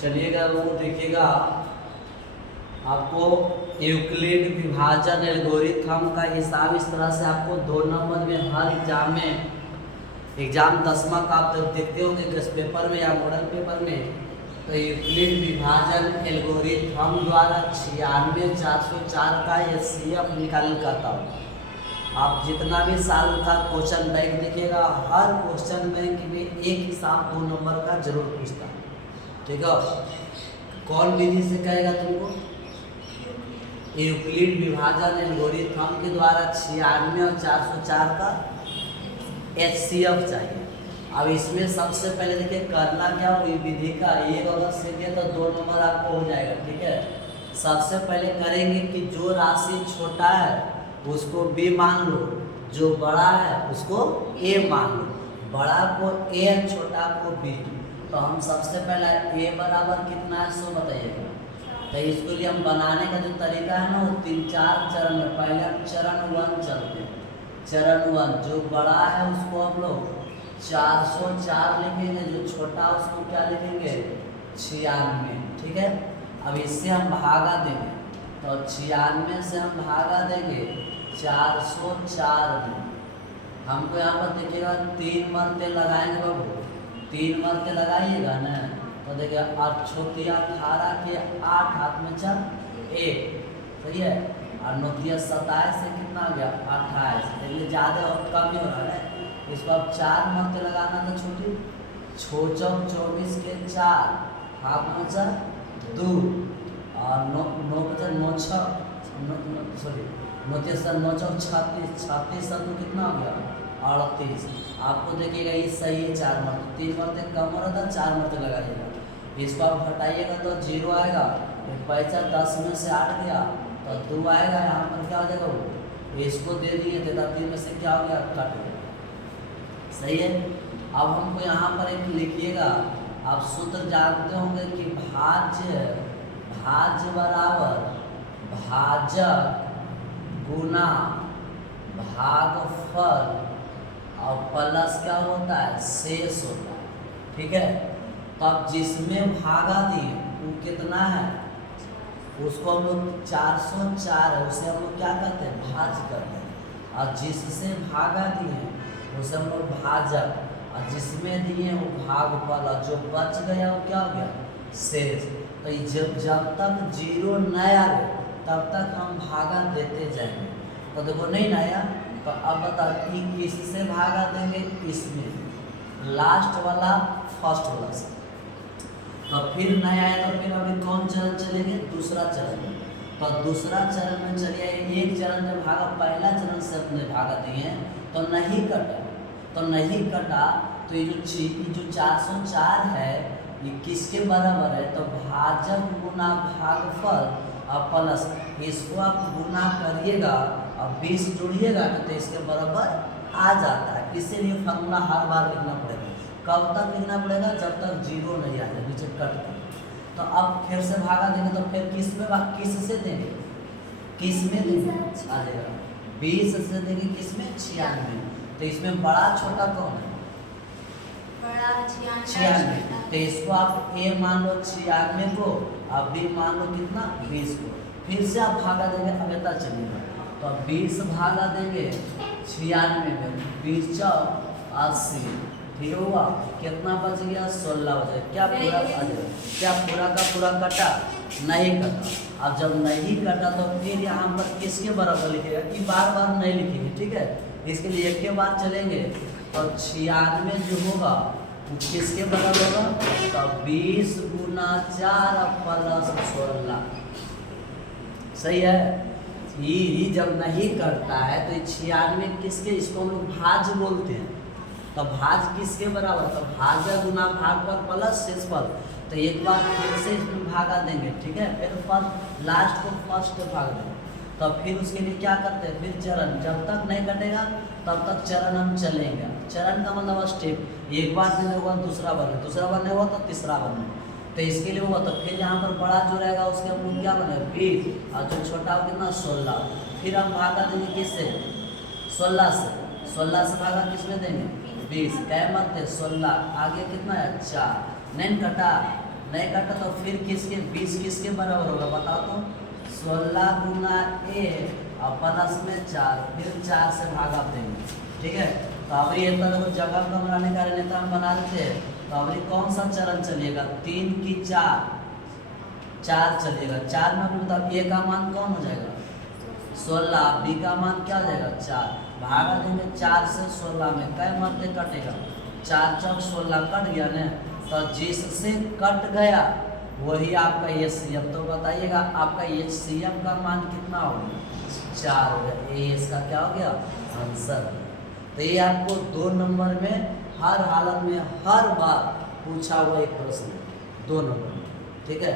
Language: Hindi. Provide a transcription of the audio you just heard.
चलिएगा वो देखिएगा आपको यूक्लिड विभाजन एल्गोरिथम का हिसाब इस तरह से आपको 2 नंबर में हर एग्जाम में एग्जाम 10वां का आप देखते होंगे किस पेपर में या मॉडल पेपर में। तो यूक्लिड विभाजन एल्गोरिथम द्वारा 96404 का एचसीएफ निकालने कहता हूँ। आप जितना भी साल का क्वेश्चन बैंक देखिएगा, हर क्वेश्चन बैंक में एक हिसाब 2 नंबर का जरूर पूछता है। ठीक है, कौन विधि से कहेगा तुमको? यूक्लिड विभाजन एल्गोरिथम के द्वारा 96 और 404 का एचसीएफ चाहिए। अब इसमें सबसे पहले देखिए करना क्या हो, विधि का एक अगर सीखे तो 2 नंबर आपको हो जाएगा। ठीक है, सबसे पहले करेंगे कि जो राशि छोटा है उसको बी मान लो, जो बड़ा है उसको ए मान लो, बड़ा को ए छोटा को बी। तो हम सबसे पहले ए बराबर कितना है सो बताइएगा। तो इसके लिए हम बनाने का जो तरीका है ना वो 3-4 चरण में। पहले हम चरण 1 चलते हैं। चरण 1 जो बड़ा है उसको हम लोग 404 लिखेंगे, जो छोटा उसको क्या लिखेंगे 96। ठीक है, अब इससे हम भागा देंगे तो 96 से हम भागा देंगे 404 में। हमको यहाँ पर देखिएगा 3 मरते लगाएंगे बाबू, 3 मरते लगाइएगा ना। तो देखिए 8 छोटिया 18 के 8 हाथ में 4 1, सही है। और 9 27 से कितना हो गया 28। देखिए ज़्यादा और कम ही हो रहा है। इसको अब 4 मरते लगाना तो छोटी 6 चौक 24 के 4 हाथ में 4 2 और 9 9 9 6 सॉरी 9 चौक 36 36 सब कितना हो गया 38। आपको देखिएगा ये सही है 4 मरते, 3 मरते कम हो रहा था 4 मरते लगाइएगा। इसको आप हटाइएगा तो 0 आएगा, पैसा 10 में से 8 गया तो 2 आएगा। यहाँ पर क्या हो जाएगा वो, इसको दे दिए 3 में से क्या हो गया कट गया, सही है। अब हमको यहाँ पर एक लिखिएगा, आप सूत्र जानते होंगे कि भाज्य बराबर भाजक गुना भागफल और प्लस क्या होता है शेष होता है। ठीक है, तो अब जिसमें भागा दिए वो कितना है उसको हम लोग 404 है, उसे हम लोग क्या कहते हैं भाज करते हैं। और जिससे भागा दिए उसे हम लोग भाजक, और जिसमें दिए वो भागफल, और जो बच गया वो क्या हो गया शेष। तो जब तक 0 न आए तब तक हम भागा देते जाएंगे। तो देखो नहीं आया तो अब बताओ कि किससे भागा देंगे, इसमें लास्ट वाला फर्स्ट वाला से। तो फिर नहीं आया तो फिर अभी कौन चरण चलेंगे, दूसरा चरण। तो दूसरा चरण में चलिए, एक चरण जब भागा पहला चरण से अपने भागा दिए तो नहीं कटा, तो नहीं कटा तो ये जो 404 है ये किसके बराबर है, तो भाजक गुना भागफल और प्लस, इसको आप गुना करिएगा और 20 जोड़िएगा तो इसके बराबर आ जाता है। इसीलिए फॉर्मूला हर बार लिखना पड़ेगा। कब तक लिखना पड़ेगा, जब तक 0 नहीं आ जाए नीचे कट कर। तो अब फिर से भागा देंगे तो फिर किससे देंगे, किस में देंगे आ जाएगा 20 से देंगे, किस में 96। तो इसमें बड़ा छोटा कौन है, बड़ा 96। तो इसको आप ए मान लो 96 को, अब बी मान लो कितना 20 को। फिर से आप भागा देंगे, अब इतना चलिएगा तो 20 भागा देंगे 96 में, 20 चौक 80। ठीक हुआ, कितना बच गया 16 बचा। क्या पूरा आ जाएगा, क्या पूरा का पूरा कटा नहीं कटा। अब जब नहीं कटा तो फिर यहाँ पर किसके बराबर लिखेगा कि बार बार नहीं लिखेंगे। ठीक है, इसके लिए एक के बाद चलेंगे तो 96 जो होगा वो किसके बराबर होगा, तो 20 गुना 4 प्लस 16, सही है। ये जब नहीं करता है तो 96 किसके, इसको हम लोग भाज बोलते हैं। तो भाज किसके बराबर, तो भाजक गुना भागफल प्लस शेषफल। तो एक बार फिर से इसमें भागा देंगे। ठीक है, फिर फर्स्ट लास्ट को फर्स्ट भाग देंगे। तो फिर उसके लिए क्या करते हैं, फिर चरण जब तक नहीं कटेगा तब तक चरण हम चलेंगे। चरण का मतलब स्टेप, एक बार देने हुआ दूसरा बने, दूसरा बनने हुआ तो तीसरा बने। तो इसके लिए हुआ तो फिर यहाँ पर बड़ा जो रहेगा उसके हम लोग क्या बने 20, और जो छोटा हो कितना 16। फिर हम भागा देंगे किससे 16 से, 16 से भागा किस में देंगे 20, कै मत 16, आगे कितना है 4, नहीं कटा नहीं कटा तो फिर किसके 20 किसके बराबर होगा बताओ तो 16 गुना ए और प्लस में 4 फिर 4 से भागा देंगे। ठीक है, तो अब ये तो देखो जगह कम बनाने का नेता हम बना देते हैं। तो अब कौन सा चरण चलेगा 3 की 4 चलेगा। 4 में मतलब ए का मान कौन हो जाएगा 16, बी का मान क्या हो जाएगा 4, भागा देंगे 4 से 16 में कै मरते कटेगा 4 चौक 16 कट गया ना। तो जिससे कट गया वही आपका HCF। तो बताइएगा आपका HCF का मान कितना होगा 4 हो गया। ये इसका क्या हो गया आंसर। तो ये आपको 2 नंबर में हर हालत में हर बार पूछा हुआ एक प्रश्न 2 नंबर। ठीक है।